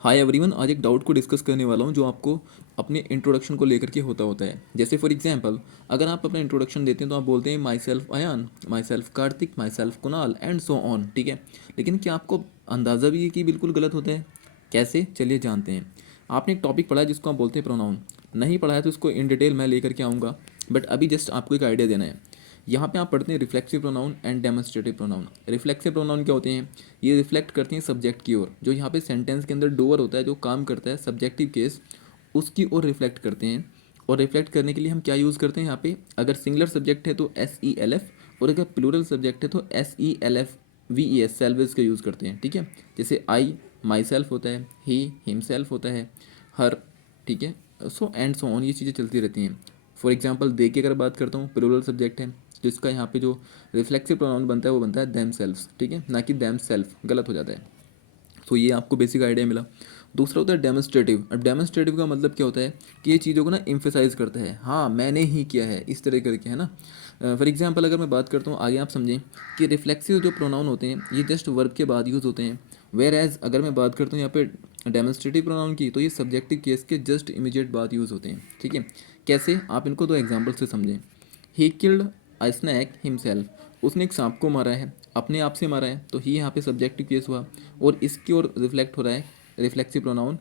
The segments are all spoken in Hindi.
हाय एवरीवन, आज एक डाउट को डिस्कस करने वाला हूँ जो आपको अपने इंट्रोडक्शन को लेकर के होता है। जैसे फॉर एग्जांपल, अगर आप अपना इंट्रोडक्शन देते हैं तो आप बोलते हैं myself Ayaan, myself Kartik, myself Kunal and so on. ठीक है, लेकिन क्या आपको अंदाज़ा भी है कि बिल्कुल गलत होता है? कैसे, चलिए जानते हैं। आपने एक टॉपिक पढ़ा है जिसको आप बोलते हैं प्रोनाउन। नहीं पढ़ा है तो इसको इन डिटेल मैं लेकर के आऊँगा, बट अभी जस्ट आपको एक आइडिया देना है। यहाँ पे आप पढ़ते हैं reflexive pronoun and demonstrative pronoun. Reflexive pronoun क्या होते हैं? ये रिफ्लेक्ट करते हैं सब्जेक्ट की ओर। जो यहाँ पे सेंटेंस के अंदर डूअर होता है, जो काम करता है, सब्जेक्टिव केस, उसकी ओर रिफ्लेक्ट करते हैं। और रिफ्लेक्ट करने के लिए हम क्या यूज़ करते हैं यहाँ पे? अगर सिंगुलर सब्जेक्ट है तो SELF, और अगर प्लूरल सब्जेक्ट है तो SELF VES, सेल्वेज का यूज़ करते हैं। ठीक है, जैसे आई माई सेल्फ होता है, ही हिमसेल्फ होता है, हर। ठीक है, सो एंड सो ऑन, ये चीज़ें चलती रहती हैं। फॉर एग्जाम्पल दे की अगर बात करता हूँ, प्लूरल सब्जेक्ट है तो इसका यहाँ पे जो रिफ्लेक्सिव प्रोनाउन बनता है वो बनता है देम सेल्फ्स। ठीक है, ना कि देम सेल्फ, गलत हो जाता है। तो ये आपको बेसिक आइडिया मिला। दूसरा होता है डेमोन्स्ट्रेटिव। अब डेमोन्स्ट्रेटिव का मतलब क्या होता है कि ये चीज़ों को ना इम्फेसाइज करता है, हाँ मैंने ही किया है, इस तरह करके, है ना। फॉर एग्जाम्पल अगर मैं बात करता हूँ, आगे आप समझें कि रिफ्लेक्सिव जो प्रोनाउन होते हैं ये जस्ट वर्ब के बाद यूज़ होते हैं। वेयर एज अगर मैं बात करता हूँ यहाँ पे डेमोन्स्ट्रेटिव प्रोनाउन की, तो ये सब्जेक्टिव केस के जस्ट इमीडिएट बाद यूज़ होते हैं। ठीक है, कैसे, आप इनको दो एग्जाम्पल से समझें। He killed a snake himself, उसने एक सांप को मारा है, अपने आप से मारा है, तो ही यहाँ पे सब्जेक्टिव केस हुआ और इसकी ओर रिफ्लेक्ट हो रहा है reflexive pronoun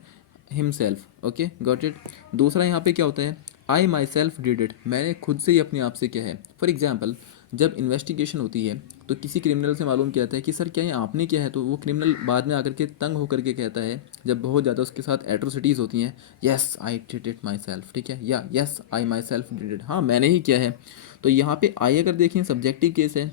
himself. Okay, got it. दूसरा यहाँ पे क्या होता है? आई माई सेल्फ डिड इट, मैंने खुद से ही अपने आप से किया है। फॉर एग्जाम्पल, जब इन्वेस्टिगेशन होती है तो किसी क्रिमिनल से मालूम किया जाता है कि सर क्या ये आपने किया है, तो वो क्रिमिनल बाद में आकर के तंग होकर के कहता है, जब बहुत ज़्यादा उसके साथ एट्रोसिटीज़ होती हैं, yes I did it my self. ठीक है, या yes I my self did it, हाँ मैंने ही किया है। तो यहाँ पे आई अगर देखें सब्जेक्टिव केस है,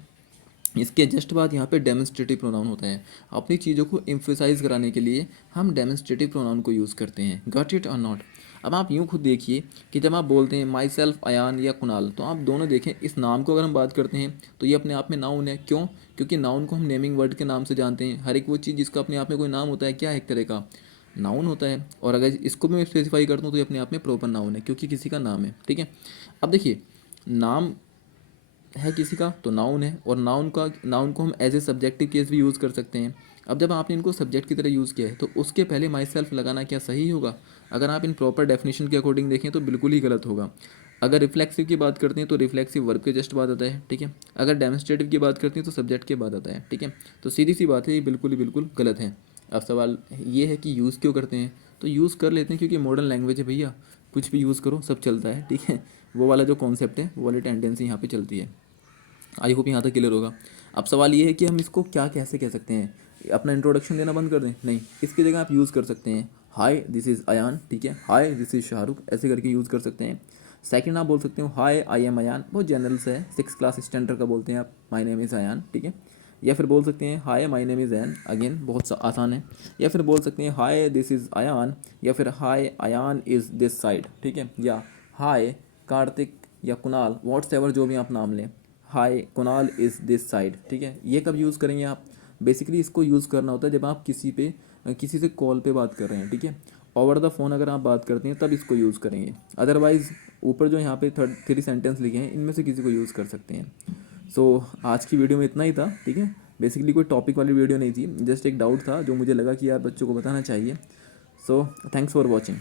इसके जस्ट बाद यहाँ पे डेमोन्स्ट्रेटिव प्रोनाउन होता है। अपनी चीज़ों को एम्फेसाइज कराने के लिए हम डेमोन्स्ट्रेटिव प्रोनाउन को यूज़ करते हैं। गॉट इट और नॉट? अब आप यूँ खुद देखिए कि जब आप बोलते हैं माई सेल्फ अयान या कुणाल, तो आप दोनों देखें, इस नाम को अगर हम बात करते हैं तो ये अपने आप में नाउन है। क्यों? क्योंकि नाउन को हम नेमिंग वर्ड के नाम से जानते हैं। हर एक वो चीज़ जिसका अपने आप में कोई नाम होता है, क्या है, एक तरह का नाउन होता है। और अगर इसको भी मैं स्पेसिफाई करता हूँ तो ये अपने आप में प्रॉपर नाउन है, क्योंकि किसी का नाम है। ठीक है, अब देखिए, नाम है किसी का तो नाउन है, और नाउन को हम एज ए सब्जेक्टिव केस भी यूज़ कर सकते हैं। अब जब आपने इनको सब्जेक्ट की तरह यूज़ किया है तो उसके पहले माई सेल्फ लगाना क्या सही होगा? अगर आप इन प्रॉपर डेफिनेशन के अकॉर्डिंग देखें तो बिल्कुल ही गलत होगा। अगर रिफ्लेक्सिव की बात करते हैं तो रिफ्लेक्सिव वर्ब के जस्ट बाद आता है। ठीक है, अगर डेमोन्स्ट्रेटिव की बात करते हैं तो सब्जेक्ट के बाद आता है। ठीक है, तो सीधी सी बात है, ये बिल्कुल ही बिल्कुल गलत है। अब सवाल ये है कि यूज़ क्यों करते हैं? तो यूज़ कर लेते हैं क्योंकि मॉडर्न लैंग्वेज है भैया, कुछ भी यूज़ करो सब चलता है। ठीक है, वो वाला जो कॉन्सेप्ट है, वो वाली टेंडेंसी यहाँ पे चलती है। आई होप यहाँ तक क्लियर होगा। अब सवाल ये है कि हम इसको क्या कैसे कह सकते हैं? अपना इंट्रोडक्शन देना बंद कर दें? नहीं, इसकी जगह आप यूज़ कर सकते हैं हाय दिस इज़ अयान। ठीक है, हाय दिस इज़ शाहरुख, ऐसे करके यूज़ कर सकते हैं। सेकंड आप बोल सकते हो हाय आई एम अयान, बहुत जनरल से है, 6 क्लास स्टैंडर्ड का बोलते हैं आप, माई नेम इज़ अयान। ठीक है, या फिर बोल सकते हैं hi my name is Ayaan, again बहुत आसान है। या फिर बोल सकते हैं हाय दिस इज़ अयान, या फिर हाय अयान इज़ दिस साइड। ठीक है, या हाय कार्तिक या कुणाल, व्हाट्स एवर जो भी आप नाम लें, हाय कुणाल इज़ दिस साइड। ठीक है, ये कब यूज़ करेंगे आप? बेसिकली इसको यूज़ करना होता है जब आप किसी से कॉल पे बात कर रहे हैं। ठीक है, ओवर द फोन अगर आप बात करते हैं तब इसको यूज़ करेंगे। अदरवाइज़ ऊपर जो यहाँ पे 3 सेंटेंस लिखे हैं इनमें से किसी को यूज़ कर सकते हैं। सो आज की वीडियो में इतना ही था। ठीक है, बेसिकली कोई टॉपिक वाली वीडियो नहीं थी, जस्ट एक डाउट था जो मुझे लगा कि यार बच्चों को बताना चाहिए। So thanks for watching.